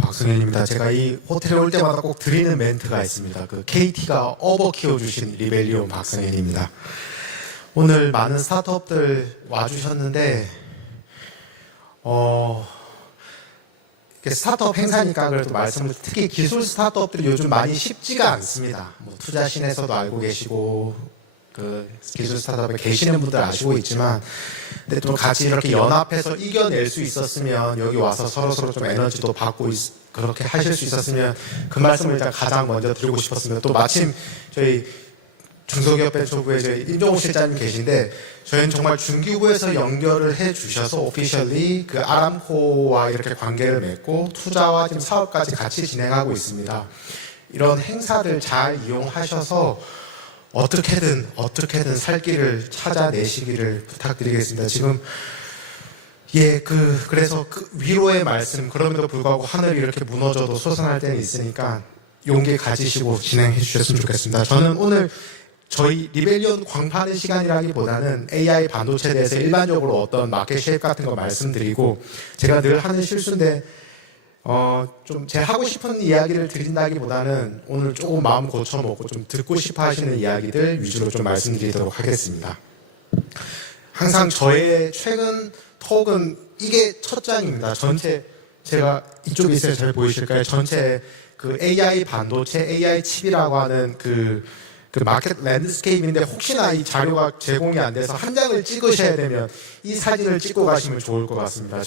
박승현입니다. 제가 이 호텔에 올 때마다 꼭 드리는 멘트가 있습니다. 그 KT가 업어 키워주신 리벨리온 박승현입니다. 오늘 많은 스타트업들 와주셨는데 스타트업 행사니까 그래도 말씀을, 특히 기술 스타트업들이 요즘 많이 쉽지가 않습니다. 뭐 투자신에서도 알고 계시고 그 기술 스타트업에 계시는 분들 아시고 있지만, 근데 또 같이 이렇게 연합해서 이겨낼 수 있었으면, 여기 와서 서로서로 좀 에너지도 받고 그렇게 하실 수 있었으면 그 말씀을 일단 가장 먼저 드리고 싶었습니다. 또 마침 저희 중소기업 벤처부에 저희 임종호 실장님 계신데, 저희는 정말 중기부에서 연결을 해 주셔서 오피셜리 그 아람코와 이렇게 관계를 맺고 투자와 지금 사업까지 같이 진행하고 있습니다. 이런 행사들 잘 이용하셔서 어떻게든 살 길을 찾아내시기를 부탁드리겠습니다. 지금 그래서 그 위로의 말씀, 그럼에도 불구하고 하늘이 이렇게 무너져도 솟아날 때는 있으니까 용기 가지시고 진행해 주셨으면 좋겠습니다. 저는 오늘 저희 리벨리온 광파하는 시간이라기보다는 AI 반도체에 대해서 일반적으로 어떤 마켓 쉐입 같은 거 말씀드리고, 제가 늘 하는 실수인데 좀 제 하고 싶은 이야기를 드린다기보다는 오늘 조금 마음 고쳐먹고 좀 듣고 싶어 하시는 이야기들 위주로 좀 말씀드리도록 하겠습니다. 항상 저의 최근 톡은 이게 첫 장입니다. 전체, 제가 이쪽에 있어요. 잘 보이실까요? 전체 그 AI 반도체, AI 칩이라고 하는 그 마켓 랜드스케이프인데, 혹시나 이 자료가 제공이 안 돼서 한 장을 찍으셔야 되면 이 사진을 찍고 가시면 좋을 것 같습니다.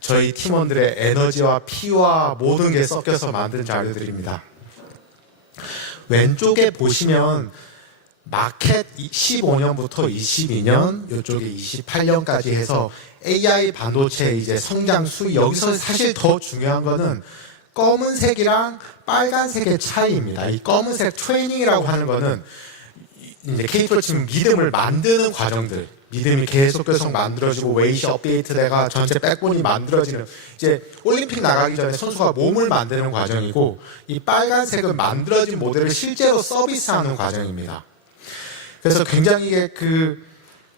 저희 팀원들의 에너지와 피와 모든 게 섞여서 만든 자료들입니다. 왼쪽에 보시면 마켓 15년부터 22년, 이쪽에 28년까지 해서 AI 반도체 이제 성장 수위, 여기서 사실 더 중요한 거는 검은색이랑 빨간색의 차이입니다. 이 검은색 트레이닝이라고 하는 거는 이제 K-12 치면 믿음을 만드는 과정들, 믿음이 계속 만들어지고 웨이시 업데이트돼가 전체 백본이 만들어지는, 이제 올림픽 나가기 전에 선수가 몸을 만드는 과정이고, 이 빨간색은 만들어진 모델을 실제로 서비스하는 과정입니다. 그래서 굉장히 이게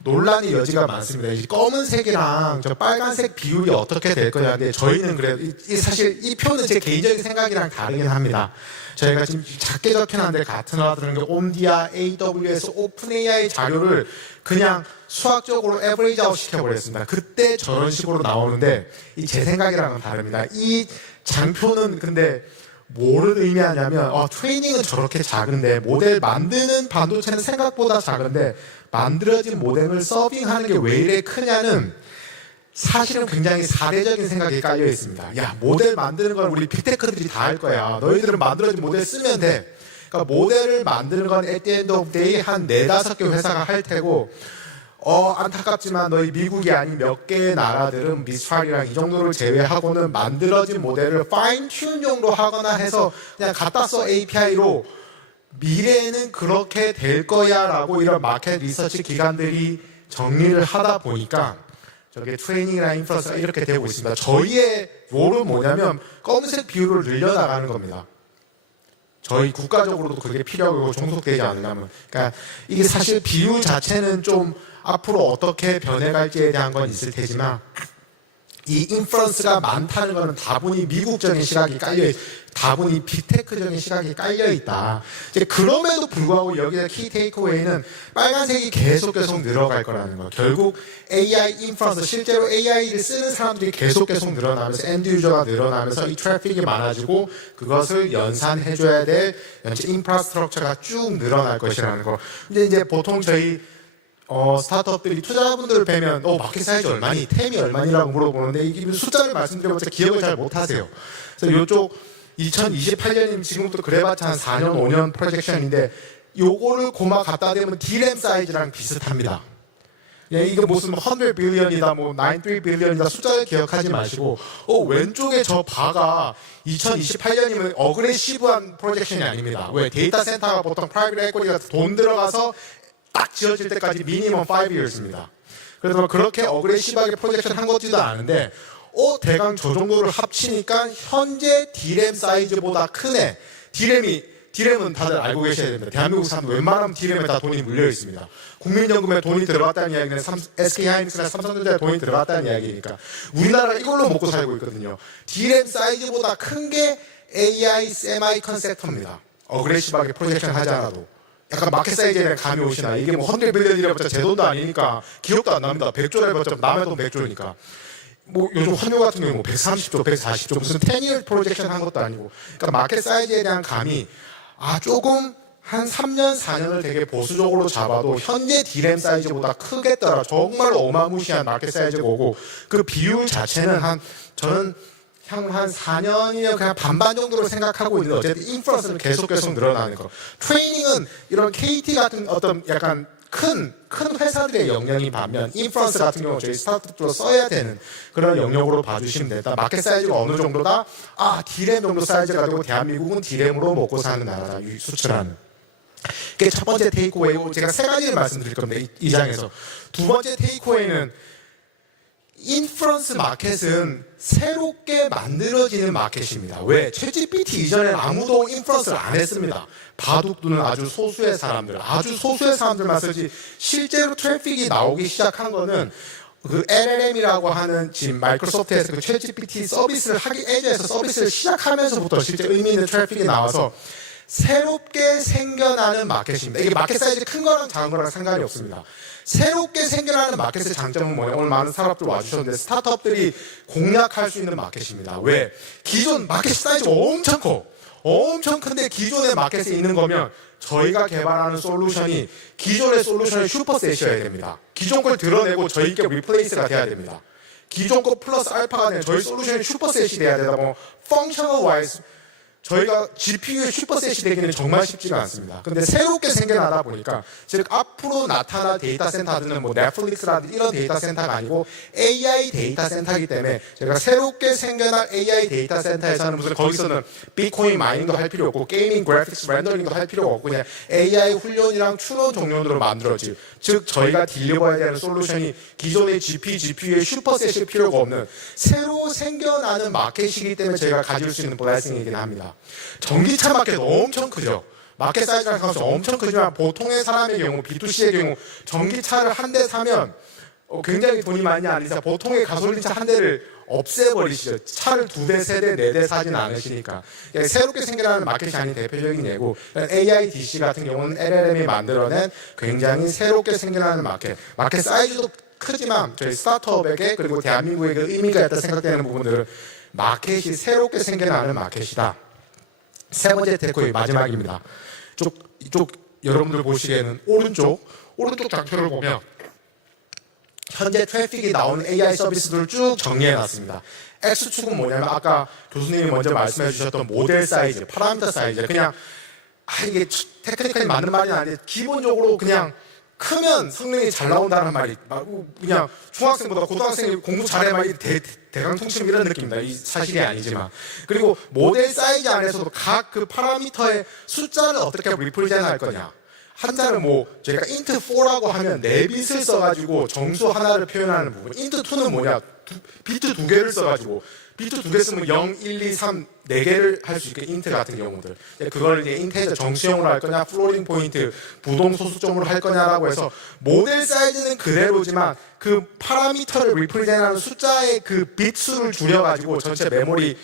논란의 여지가 많습니다. 이 검은색이랑 저 빨간색 비율이 어떻게 될 거냐인데, 저희는 그래요. 사실 이 표는 제 개인적인 생각이랑 다르긴 합니다. 저희가 지금 작게 적혀놨는데 같은 나라들은 옴디아, AWS, 오픈AI 자료를 그냥 수학적으로 에버리지 아웃 시켜버렸습니다. 그때 저런 식으로 나오는데, 이 제 생각이랑은 다릅니다. 이 장표는 근데 뭐를 의미하냐면, 트레이닝은 저렇게 작은데 모델 만드는 반도체는 생각보다 작은데 만들어진 모델을 서빙하는 게 왜 이래 크냐는, 사실은 굉장히 사례적인 생각이 깔려 있습니다. 야, 모델 만드는 건 우리 빅테크들이 다 할 거야. 너희들은 만들어진 모델 쓰면 돼. 그러니까 모델을 만드는 건 at the end of the day 한 4-5개 회사가 할 테고, 안타깝지만 너희 미국이 아닌 몇 개의 나라들은 미스트랄이랑 이 정도를 제외하고는 만들어진 모델을 파인 튠 정도 하거나 해서 그냥 갖다 써 API로 미래에는 그렇게 될 거야 라고 이런 마켓 리서치 기관들이 정리를 하다 보니까 저게 트레이닝이나 인프라스가 이렇게 되고 있습니다. 저희의 롤은 뭐냐면 검은색 비율을 늘려나가는 겁니다. 저희 국가적으로도 그게 필요하고 종속되지 않으려면. 그러니까 이게 사실 비율 자체는 좀 앞으로 어떻게 변해갈지에 대한 건 있을 테지만, 이 인프런스가 많다는 것은 다분히 미국적인 시각이 다분히 빅테크적인 시각이 깔려있다. 이제 그럼에도 불구하고 여기서 키 테이크어웨이는 빨간색이 계속 늘어갈 거라는 거. 결국 AI 인프런스, 실제로 AI를 쓰는 사람들이 계속 늘어나면서 엔드 유저가 늘어나면서 이 트래픽이 많아지고 그것을 연산해줘야 될 전체 인프라스트럭처가 쭉 늘어날 것이라는 거. 근데 이제 보통 저희 스타트업들이 투자자분들을 뵈면 마켓 사이즈 얼마니, 템이 얼마니라고 물어보는데, 이 숫자를 말씀드려봤자 기억을 잘 못하세요. 그래서 이쪽 2028년이면 지금부터 그래봤자 한 4년, 5년 프로젝션인데, 요거를 고마 갖다 대면 D램 사이즈랑 비슷합니다. 이거 무슨 100 빌리언이다, 93 빌리언이다, 숫자를 기억하지 마시고, 왼쪽에 저 바가 2028년이면 어그레시브한 프로젝션이 아닙니다. 왜? 데이터 센터가 보통 프라이빗 에코리가 돈 들어가서 딱 지어질 때까지 미니멈 5 years입니다. 그래서 그렇게 어그레시브하게 프로젝션 한 것지도 않은데, 대강 저 정도를 합치니까 현재 D램 사이즈보다 크네. D램이 D램은 다들 알고 계셔야 됩니다. 대한민국 사람들 웬만하면 D램에 다 돈이 물려 있습니다. 국민연금에 돈이 들어갔다는 이야기는 SK하이닉스나 삼성전자에 돈이 들어갔다는 이야기니까 우리나라가 이걸로 먹고 살고 있거든요. D램 사이즈보다 큰 게 AI 세마이컨 섹터입니다. 어그레시브하게 프로젝션 하지 않아도. 약간 마켓 사이즈에 대한 감이 오시나. 이게 뭐 100빌리언이라봤자 제 돈도 아니니까 기억도 안 납니다. 100조라 해봤자 남의 돈 100조니까. 뭐 요즘 환율 같은 경우 뭐 130조, 140조 무슨 10year 프로젝션 한 것도 아니고. 그러니까 마켓 사이즈에 대한 감이 조금 한 3년, 4년을 되게 보수적으로 잡아도 현재 D램 사이즈보다 크겠더라. 정말 어마무시한 마켓 사이즈가 오고 그 비율 자체는 저는 한 4년이면 그냥 반반 정도로 생각하고 있는데 어쨌든 인프라스는 계속 늘어나는 거. 트레이닝은 이런 KT 같은 어떤 약간 큰 회사들의 영역이 반면 인프라스 같은 경우 저희 스타트업으로 써야 되는 그런 영역으로 봐주시면 된다. 마켓 사이즈가 어느 정도다? D램 정도 사이즈가 되고 대한민국은 D램으로 먹고 사는 나라다. 수출하는. 그게 첫 번째 테이크어웨이고 제가 세 가지를 말씀드릴 겁니다. 이 장에서. 두 번째 테이크어웨이는 인프런스 마켓은 새롭게 만들어지는 마켓입니다. 왜? 챗GPT 이전에는 아무도 인프런스를 안 했습니다. 바둑두는 아주 소수의 사람들만 쓰지 실제로 트래픽이 나오기 시작한 거는 그 LLM이라고 하는 지금 마이크로소프트에서 그 챗GPT 서비스를 에즈에서 서비스를 시작하면서부터 실제 의미 있는 트래픽이 나와서 새롭게 생겨나는 마켓입니다. 이게 마켓 사이즈 큰 거랑 작은 거랑 상관이 없습니다. 새롭게 생겨나는 마켓의 장점은 뭐냐? 오늘 많은 사람들 와주셨는데 스타트업들이 공략할 수 있는 마켓입니다. 왜? 기존 마켓 사이즈가 엄청 커. 엄청 큰데 기존의 마켓에 있는 거면 저희가 개발하는 솔루션이 기존의 솔루션의 슈퍼셋이어야 됩니다. 기존 걸 드러내고 저희께 리플레이스가 돼야 됩니다. 기존 거 플러스 알파가 된 저희 솔루션의 슈퍼셋이 돼야 되다. 뭐 펑셔널 와이즈 저희가 GPU의 슈퍼셋이 되기는 정말 쉽지가 않습니다. 근데 새롭게 생겨나다 보니까 즉 앞으로 나타날 데이터 센터들은 뭐 넷플릭스라든지 이런 데이터 센터가 아니고 AI 데이터 센터이기 때문에 제가 새롭게 생겨날 AI 데이터 센터에서는 무슨 거기서는 비트코인 마이닝도 할 필요 없고 게이밍 그래픽스 렌더링도 할 필요가 없고 그냥 AI 훈련이랑 추론 종료로 만들어질 즉 저희가 딜리버해야 되는 솔루션이 기존의 GPU의 슈퍼셋일 필요가 없는 새로 생겨나는 마켓이기 때문에 제가 가질 수 있는 블레싱이긴 합니다. 전기차 마켓 엄청 크죠. 마켓 사이즈가 엄청 크지만 보통의 사람의 경우 B2C의 경우 전기차를 한 대 사면 굉장히 돈이 많이 안 드니까 보통의 가솔린차 한 대를 없애버리시죠. 차를 2대, 3대, 4대 사진 않으시니까. 새롭게 생겨나는 마켓이 아닌 대표적인 예고 AIDC 같은 경우는 LLM이 만들어낸 굉장히 새롭게 생겨나는 마켓 사이즈도 크지만 저희 스타트업에게 그리고 대한민국에게 의미가 있다 생각되는 부분들은 마켓이 새롭게 생겨나는 마켓이다. 세 번째 테이크어웨이 마지막입니다. 이쪽 여러분들 보시기에는 오른쪽 장표를 보면 현재 트래픽이 나오는 AI 서비스들을 쭉 정리해놨습니다. X축은 뭐냐면 아까 교수님이 먼저 말씀해 주셨던 모델 사이즈, 파라미터 사이즈 그냥 이게 테크니컬이 맞는 말이 아닌데 기본적으로 그냥 크면 성능이 잘 나온다는 말이 그냥 중학생보다 고등학생이 공부 잘해 막 대강통침 이런 느낌입니다. 이 사실이 아니지만 그리고 모델 사이즈 안에서도 각 그 파라미터의 숫자를 어떻게 리프레젠트 할 거냐 한자를 뭐 저희가 int4라고 하면 4빛을 써가지고 정수 하나를 표현하는 부분 int2는 뭐냐 비트 2개를 써가지고 비트 2개 쓰면 0, 1, 2, 3, 4개를 할 수 있게 인트 같은 경우들 그걸 이제 인테저 정수형으로 할 거냐 플로팅 포인트 부동 소수점으로 할 거냐라고 해서 모델 사이즈는 그대로지만 그 파라미터를 리프레젠트하는 숫자의 그 빗 수를 줄여가지고 전체 메모리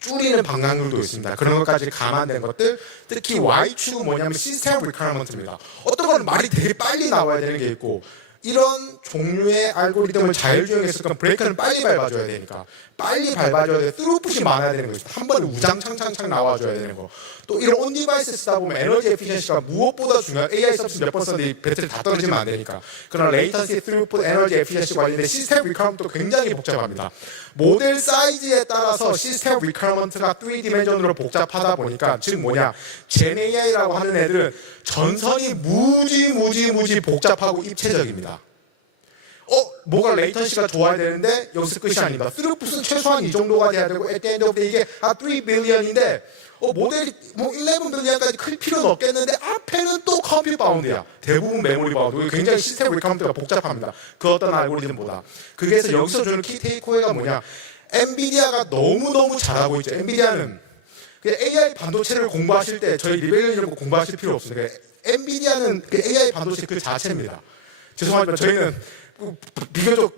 줄이는 방향들도 있습니다. 그런 것까지 감안된 것들 특히 Y축은 뭐냐면 시스템 리퀘어먼트입니다. 어떤 거는 말이 되게 빨리 나와야 되는 게 있고 이런 종류의 알고리즘을 자율주행했을 건 브레이크는 빨리 밟아줘야 되니까 빨리 밟아줘야 돼. 스루풋이 많아야 되는 거죠. 한 번에 우장창창창 나와줘야 되는 거. 또 이런 온 디바이스 쓰다 보면 에너지 에피션시가 무엇보다 중요한 AI 서비스 몇 번 썼는데 배터리 다 떨어지면 안 되니까 그런 레이턴시, 스루풋, 에너지 에피션시 관련된 시스템 리퀘어먼트도 굉장히 복잡합니다. 모델 사이즈에 따라서 시스템 리퀘어먼트가 3디멘전으로 복잡하다 보니까 즉 뭐냐 젠 AI라고 하는 애들은 전선이 무지 복잡하고 입체적입니다. 뭐가 레이턴시가 좋아야 되는데 여기서 끝이 아닙니다. 스루풋은 최소한 이 정도가 돼야 되고 at the end of the day 이게 3 빌리언인데 모델이 뭐 11 빌리언까지 클 필요는 없겠는데 앞에는 또 컴퓨터 바운드야. 대부분 메모리 바운드. 굉장히 시스템 리카운트가 복잡합니다. 그 어떤 알고리즘보다. 그래서 여기서 주는 키 테이크어웨이가 뭐냐 엔비디아가 너무너무 잘하고 있죠. 엔비디아는 AI 반도체를 공부하실 때 저희 리벨리언이라고 공부하실 필요 없습니다. 엔비디아는 그 AI 반도체 그 자체입니다. 죄송하지만 저희는 비교적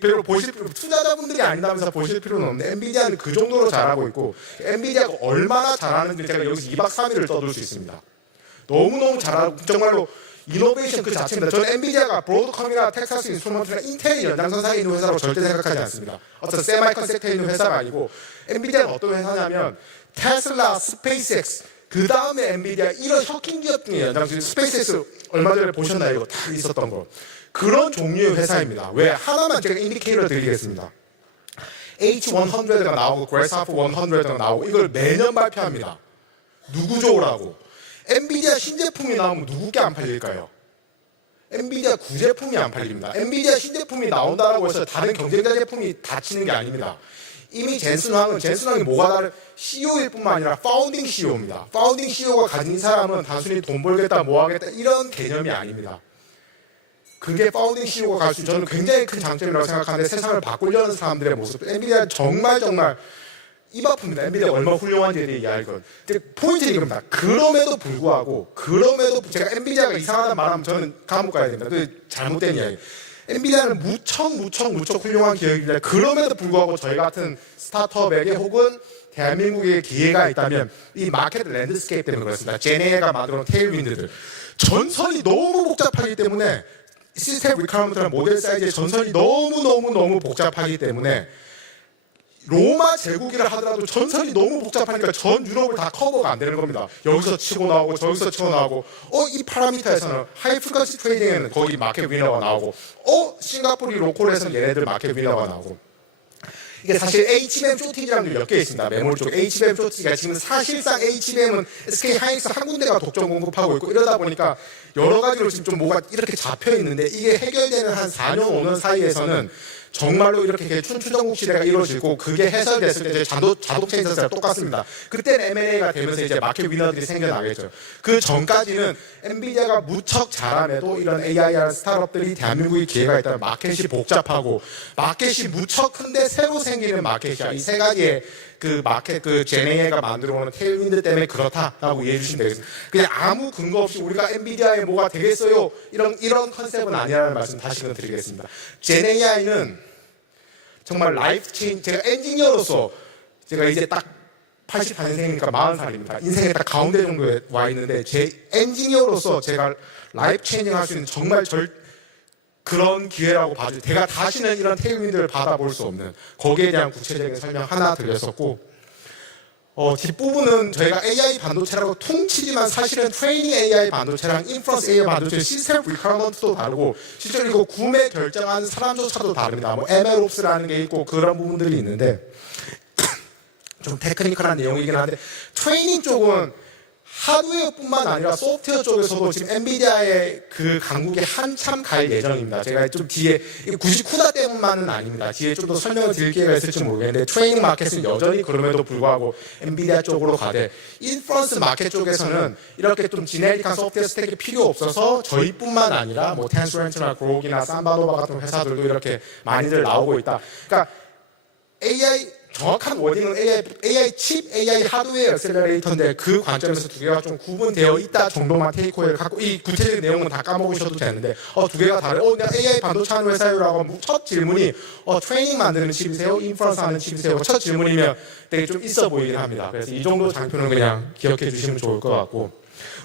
별로 보실 필요, 투자자분들이 아니다면서 보실 필요는 없는데 엔비디아는 그 정도로 잘하고 있고 엔비디아가 얼마나 잘하는지 제가 여기서 2박 3일을 떠들 수 있습니다. 너무너무 잘하고 정말로 이노베이션 그 자체입니다. 저는 엔비디아가 브로드컴이나 텍사스 인스트루먼트나 인텔이 연장선상에 있는 회사라고 절대 생각하지 않습니다. 어떤 세마이컨 섹터에 있는 회사가 아니고 엔비디아는 어떤 회사냐면 테슬라, 스페이스X 그 다음에 엔비디아 이런 혁신 기업 중에 연장선 스페이스X 얼마 전에 보셨나요? 이거 다 있었던 거. 그런 종류의 회사입니다. 왜? 하나만 제가 인디케이터를 드리겠습니다. H100가 나오고 그래스하프 100가 나오고 이걸 매년 발표합니다. 누구 좋으라고? 엔비디아 신제품이 나오면 누구께 안 팔릴까요? 엔비디아 구제품이 안 팔립니다. 엔비디아 신제품이 나온다고 해서 다른 경쟁자 제품이 닫히는 게 아닙니다. 이미 젠슨 황이 뭐가 다른 CEO일 뿐만 아니라 파운딩 CEO입니다. 파운딩 CEO가 가진 사람은 단순히 돈 벌겠다 뭐 하겠다 이런 개념이 아닙니다. 그게 파운딩 CEO가 갈 수 있는 저는 굉장히 큰 장점이라고 생각하는데 세상을 바꾸려는 사람들의 모습 엔비디아 정말 입 아픕니다. 엔비디아 얼마나 훌륭한지에 대해 이야기할 건. 근데 포인트는 이겁니다. 그럼에도 불구하고 제가 엔비디아가 이상하다 말하면 저는 감옥 가야 됩니다. 그 잘못된 이야기. 엔비디아는 무척 훌륭한 기업입니다. 그럼에도 불구하고 저희 같은 스타트업에게 혹은 대한민국에 기회가 있다면 이 마켓 랜드스케이프 때문에 그렇습니다. 제네가 만들어놓은 테일윈드들. 전선이 너무 복잡하기 때문에 시스템 리퀘어먼트나 모델 사이즈의 전선이 너무 복잡하기 때문에 로마 제국이라 하더라도 전선이 너무 복잡하니까 전 유럽을 다 커버가 안 되는 겁니다. 여기서 치고 나오고 저기서 치고 나오고 이 파라미터에서는 하이 프리퀀시 트레이딩에는 거기 마켓 위너가 나오고 싱가포르 로컬에서는 얘네들 마켓 위너가 나오고 이게 사실 HBM 쇼티지라는 게 몇 개 있습니다. 메모리 쪽 HBM 쇼티지가 지금 사실상 HBM은 SK 하이닉스 한 군데가 독점 공급하고 있고 이러다 보니까 여러 가지로 지금 좀 뭐가 이렇게 잡혀 있는데 이게 해결되는 한 4년 5년 사이에서는 정말로 이렇게 춘추전국 시대가 이루어지고 그게 해설됐을 때 이제 자동차 인터넷이랑 똑같습니다. 그때는 M&A가 되면서 이제 마켓 위너들이 생겨나겠죠. 그 전까지는 엔비디아가 무척 잘함에도 이런 AIR 스타트업들이 대한민국에 기회가 있다면 마켓이 복잡하고 마켓이 무척 큰데 새로 생기는 마켓이야. 이 세 가지의 그 마켓 그 제네가 만들어오는 테일윈드 때문에 그렇다라고 이해해 주시면 되겠습니다. 그냥 아무 근거 없이 우리가 엔비디아에 뭐가 되겠어요? 이런 컨셉은 아니라는 말씀 다시금 드리겠습니다. 제네AI는 정말 라이프 체인 제가 엔지니어로서 제가 이제 딱 84년생이니까 40살입니다. 인생의 딱 가운데 정도에 와 있는데 제 엔지니어로서 제가 라이프 체인징 할 수 있는 정말 그런 기회라고 봐주죠. 제가 다시는 이런 테일윈드를 받아볼 수 없는 거기에 대한 구체적인 설명 하나 드렸었고 뒷부분은 저희가 AI 반도체라고 퉁치지만 사실은 트레이닝 AI 반도체랑 인퍼런스 AI 반도체 시스템 리퀘어먼트도 다르고 실제로 이거 구매 결정하는 사람조차도 다릅니다. 뭐 MLOps라는 게 있고 그런 부분들이 있는데 좀 테크니컬한 내용이긴 한데 트레이닝 쪽은 하드웨어뿐만 아니라 소프트웨어 쪽에서도 지금 엔비디아의 그 강국에 한참 갈 예정입니다. 제가 좀 뒤에 굳이 쿠다 때문만은 아닙니다. 뒤에 좀 더 설명을 드릴 기회가 있을지 모르겠는데 트레이닝 마켓은 여전히 그럼에도 불구하고 엔비디아 쪽으로 가되 인퍼런스 마켓 쪽에서는 이렇게 좀 지네릭한 소프트웨어 스택이 필요 없어서 저희뿐만 아니라 뭐 텐서렌트나 그록이나 삼바노바 같은 회사들도 이렇게 많이들 나오고 있다. 그러니까 AI 정확한 워딩은 AI 칩, AI 하드웨어 액셀러레이터인데 그 관점에서 두 개가 좀 구분되어 있다 정도만 테이크어웨이를 갖고 이 구체적인 내용은 다 까먹으셔도 되는데 두 개가 다르 내가 AI 반도체 하는 회사요라고 하면 첫 질문이 트레이닝 만드는 칩이세요? 인퍼런스 하는 칩이세요? 첫 질문이면 되게 좀 있어 보이긴 합니다. 그래서 이 정도 장표는 그냥 기억해 주시면 좋을 것 같고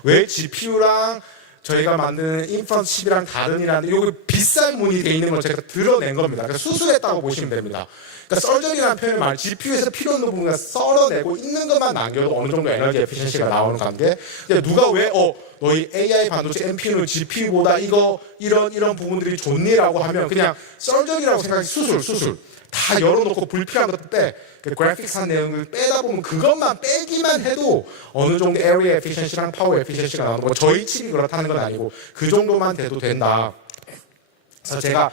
왜 GPU랑 저희가 만드는 인퍼런스 칩이랑 다른이라는 요거 빗살 무늬 되어 있는 걸 제가 드러낸 겁니다. 그래서 수술했다고 보시면 됩니다. 그러니까 썰전이라는 표현을 말하면 GPU에서 필요 없는 부분을 썰어내고 있는 것만 남겨도 어느 정도 에너지 에피션시가 나오는 관계. 근데 누가 왜 너희 AI 반도체 NPU는 GPU보다 이런 부분들이 좋니라고 하면 그냥 썰전이라고 생각해 수술 다 열어놓고 불필요한 것도 빼. 그래픽스한 내용을 빼다 보면 그것만 빼기만 해도 어느 정도 에어리어 에피션시랑 파워 에피션시가 나오는 거. 저희 칩이 그렇다는 건 아니고 그 정도만 돼도 된다. 그래서 제가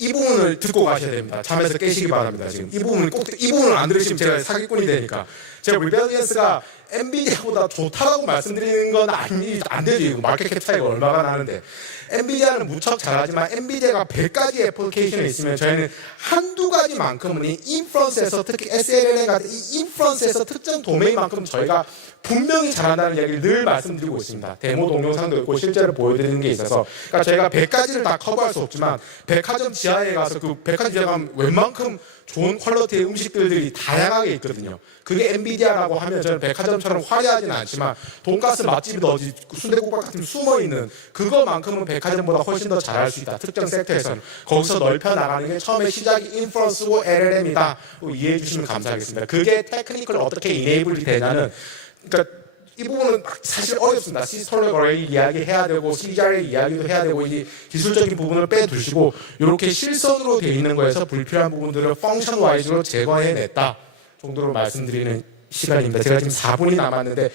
이 부분을 듣고 가셔야 됩니다. 잠에서 깨시기 바랍니다. 지금 이 부분을 이 부분을 안 들으시면 제가 사기꾼이 되니까. 제가 리벨리언스가 엔비디아보다 좋다라고 말씀드리는 건 안 되죠. 이거 마켓 캡 차이가 얼마가 나는데. 엔비디아는 무척 잘하지만 엔비디아가 100가지 애플리케이션이 있으면 저희는 한두 가지만큼은 이 인프런스에서, 특히 SLLM 같은 이 인프런스에서 특정 도메인만큼 저희가 분명히 잘한다는 이야기를 늘 말씀드리고 있습니다. 데모 동영상도 있고 실제로 보여드리는 게 있어서, 그러니까 저희가 100가지를 다 커버할 수 없지만 백화점 지하에 가서 그 백화점 지하에 가면 웬만큼 좋은 퀄리티의 음식들이 다양하게 있거든요. 그게 엔비디아라고 하면 저는 백화점처럼 화려하지는 않지만 돈가스 맛집이 어디 순대국밥 같은 숨어있는 그거만큼은 백화점보다 훨씬 더 잘할 수 있다. 특정 섹터에서는. 거기서 넓혀 나가는 게 처음에 시작이 인프런스고 LLM이다. 이해해 주시면 감사하겠습니다. 그게 테크니컬 어떻게 이네이블이 되냐는, 그러니까 이 부분은 사실 어렵습니다. 시스템 어레이 이야기해야 되고 CGRA 이야기도 해야 되고 이 기술적인 부분을 빼두시고 이렇게 실선으로 되어 있는 거에서 불필요한 부분들을 펑션 와이즈로 제거해냈다 정도로 말씀드리는 시간입니다. 제가 지금 4분이 남았는데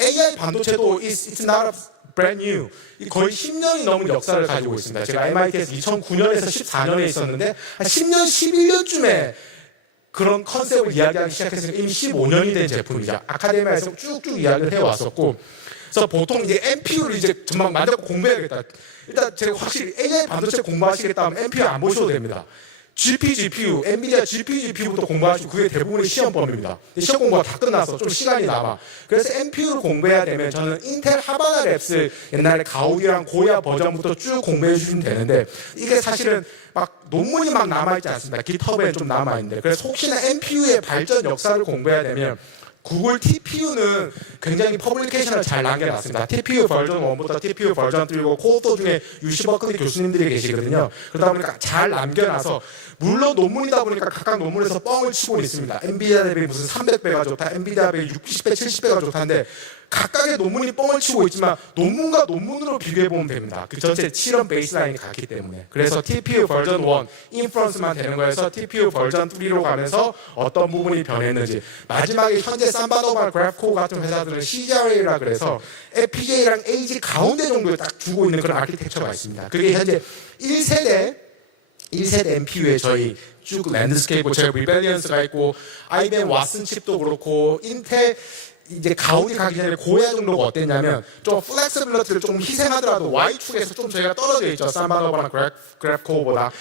AI 반도체도 it's not brand new. 거의 10년이 넘은 역사를 가지고 있습니다. 제가 MIT에서 2009년에서 14년에 있었는데 한 10년, 11년쯤에 그런 컨셉을 이야기하기 시작했으니까 이미 15년이 된 제품이죠. 아카데미아에서 쭉쭉 이야기를 해왔었고, 그래서 보통 이제 NPU를 이제 전망 만들고 공부해야겠다. 일단 제가 확실히 AI 반도체 공부하시겠다 하면 NPU 안 보셔도 됩니다. GPU, 엔비디아 GPU부터 공부하시고 그게 대부분의 시험범위입니다. 시험 공부가 다 끝나서 좀 시간이 남아. 그래서 NPU를 공부해야 되면 저는 인텔 하바나 랩스 옛날에 가우디랑 고야 버전부터 쭉 공부해 주시면 되는데 이게 사실은 막 논문이 막 남아있지 않습니다. 깃허브에 좀 남아있는데 그래서 혹시나 NPU의 발전 역사를 공부해야 되면 구글 TPU는 굉장히 퍼블리케이션을 잘 남겨놨습니다. TPU 버전 1부터 TPU 버전 3고 코오토 중에 UC 버클리 교수님들이 계시거든요. 그러다 보니까 잘 남겨놔서 물론 논문이다 보니까 각각 논문에서 뻥을 치고 있습니다. 엔비디아 대비 무슨 300배가 좋다, 엔비디아 대비 60배, 70배가 좋다는데 각각의 논문이 뻥을 치고 있지만 논문과 논문으로 비교해보면 됩니다. 그 전체 실험 베이스라인이 같기 때문에. 그래서 TPU 버전 1, 인프런스만 되는 거에서 TPU 버전 3로 가면서 어떤 부분이 변했는지 마지막에 현재 삼바노바 그래프코 같은 회사들은 CGRA라 그래서 FPGA랑 AG 가운데 정도에 딱 주고 있는 그런 아키텍처가 있습니다. 그게 현재 1세대 NPU에 저희 쭉 랜드스케이프, 제가 리벨리언스가 있고 IBM 왓슨 칩도 그렇고 인텔 이제 가오디 가기 전에 고야 정도가 어땠냐면 좀 플렉서빌리티를 좀 희생하더라도 Y축에서 좀 저희가 떨어져 있죠. 삼바노바나 그래프코보다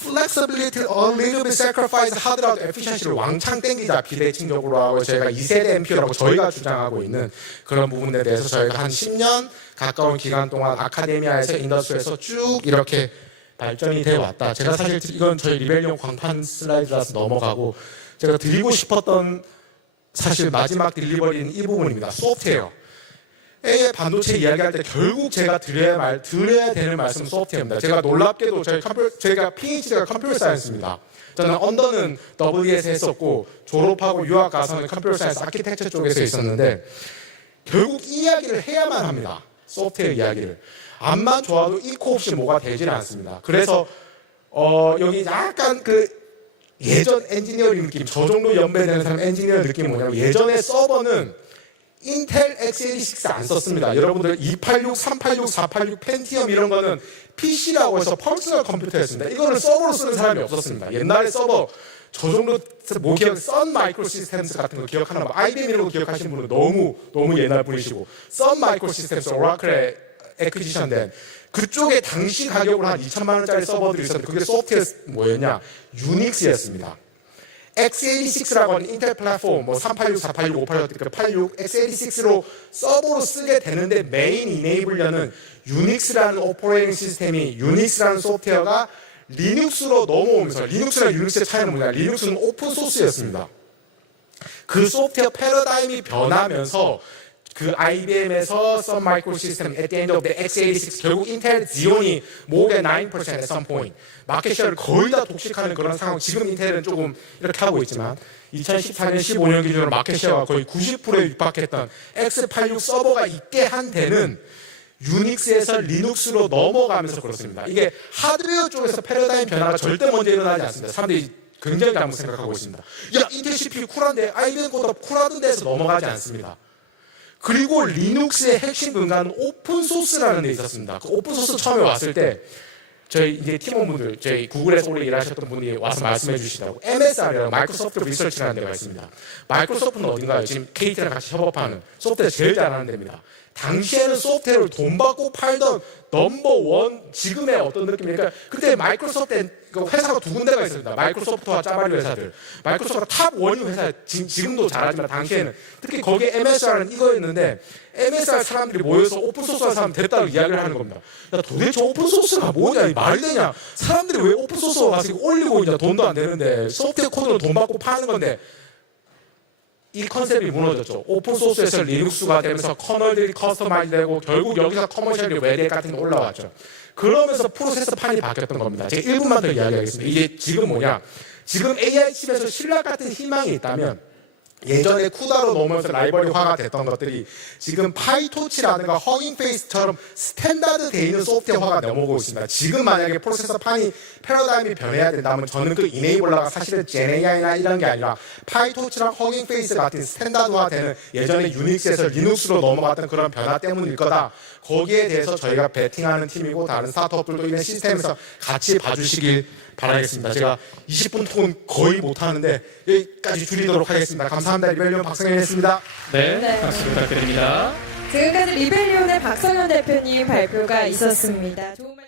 플렉서빌리티를 a little bit sacrifice 하더라도 에피션시를 왕창 땡기자 비대칭적으로 하고 저희가 2세대 NPU라고 저희가 주장하고 있는 그런 부분에 대해서 저희가 한 10년 가까운 기간 동안 아카데미아에서 인더스트리에서 쭉 이렇게 발전이 되어 왔다. 제가 사실 이건 저희 리벨리온 광판 슬라이드라서 넘어가고 제가 드리고 싶었던 사실 마지막 딜리버리는 이 부분입니다. 소프트웨어. AI 반도체 이야기할 때 결국 제가 드려야 되는 말씀은 소프트웨어입니다. 제가 놀랍게도 제가 PhD가 컴퓨터 사이언스입니다. 저는 언더는 WES 했었고 졸업하고 유학 가서는 컴퓨터 사이언스 아키텍처 쪽에서 있었는데 결국 이 이야기를 해야만 합니다. 소프트웨어 이야기를. 암만 좋아도 이코 없이 뭐가 되지는 않습니다. 그래서 여기 약간 그 예전 엔지니어링 느낌, 저 정도 연배되는 사람 엔지니어 느낌이 뭐냐면 예전에 서버는 인텔 x86 안 썼습니다. 여러분들 286, 386, 486, 펜티엄 이런 거는 PC라고 해서 퍼스널 컴퓨터였습니다. 이거는 서버로 쓰는 사람이 없었습니다. 옛날에 서버 저 정도 뭐 선 마이크로 시스템스 같은 거 기억하나 봐. IBM 이런 거 기억하시는 분은 너무 옛날 분이시고 선 마이크로 시스템스 오라클에 애퀴지션 된 그쪽에 당시 가격으로 한 2천만 원짜리 서버들이 있었는데 그게 소프트웨어 뭐였냐? 유닉스였습니다. x86라고 하는 인텔 플랫폼 뭐 386, 486, 586, 86, x86로 서버로 쓰게 되는데 메인 이네이블러는 유닉스라는 오퍼레이팅 시스템이 유닉스라는 소프트웨어가 리눅스로 넘어오면서 리눅스랑 유닉스의 차이는 뭐냐? 리눅스는 오픈 소스였습니다. 그 소프트웨어 패러다임이 변하면서 그 IBM에서 선 마이크로 시스템 at the end of the x86 결국 인텔 지온이 more than 9% at some point 마켓 쉐어를 거의 다 독식하는 그런 상황. 지금 인텔은 조금 이렇게 하고 있지만 2014년 15년 기준으로 마켓 쉐어가 거의 90%에 육박했던 x86 서버가 있게 한 데는 유닉스에서 리눅스로 넘어가면서 그렇습니다. 이게 하드웨어 쪽에서 패러다임 변화가 절대 먼저 일어나지 않습니다. 사람들이 굉장히 잘못 생각하고 있습니다. 야 인텔 CPU 쿨한데 IBM 보다 쿨하던 데서 넘어가지 않습니다. 그리고 리눅스의 핵심 근간은 오픈소스라는 데 있었습니다. 그 오픈소스 처음에 왔을 때 저희 이제 팀원분들, 저희 구글에서 오래 일하셨던 분이 와서 말씀해 주시더라고. MSR이라고 마이크로소프트 리서치라는 데가 있습니다. 마이크로소프트는 어딘가요? 지금 KT랑 같이 협업하는 소프트웨어 제일 잘하는 데입니다. 당시에는 소프트웨어를 돈 받고 팔던 넘버원 지금의 어떤 느낌이니까 그때 마이크로소프트 회사가 두 군데가 있습니다. 마이크로소프트와 짜바리 회사들. 마이크로소프트가 탑 원유 회사 지금도 잘하지만 당시에는 특히 거기에 MSR은 이거였는데 MSR 사람들이 모여서 오픈소스한 사람 됐다고 이야기를 하는 겁니다. 야, 도대체 오픈소스가 뭐냐? 이 말이 되냐? 사람들이 왜 오픈소스 가서 올리고 있냐? 돈도 안 되는데 소프트웨어 코드로 돈 받고 파는 건데 이 컨셉이 무너졌죠. 오픈소스에서 리눅스가 되면서 커널들이 커스터마이즈 되고 결국 여기서 커머셜 외대 같은 게 올라왔죠. 그러면서 프로세서 판이 바뀌었던 겁니다. 제가 1분만 더 이야기하겠습니다. 이게 지금 뭐냐? 지금 AI 칩에서 신락 같은 희망이 있다면 예전에 쿠다로 넘어오면서 라이벌리화가 됐던 것들이 지금 파이토치라든가 허깅페이스처럼 스탠다드 돼 있는 소프트웨어화가 넘어오고 있습니다. 지금 만약에 프로세서 판이 패러다임이 변해야 된다면 저는 그 이네이블러가 사실은 GenAI나 이런 게 아니라 파이토치랑 허깅페이스 같은 스탠다드화 되는 예전에 유닉스에서 리눅스로 넘어갔던 그런 변화 때문일 거다. 거기에 대해서 저희가 베팅하는 팀이고 다른 스타트업들도 이런 시스템에서 같이 봐주시길 바라겠습니다. 제가 20분 톤 거의 못하는데 여기까지 줄이도록 하겠습니다. 감사합니다. 리벨리온 박성현이었습니다. 네, 박수 부탁드립니다. 지금까지 리벨리온의 박성현 대표님 발표가 있었습니다. 좋은 말씀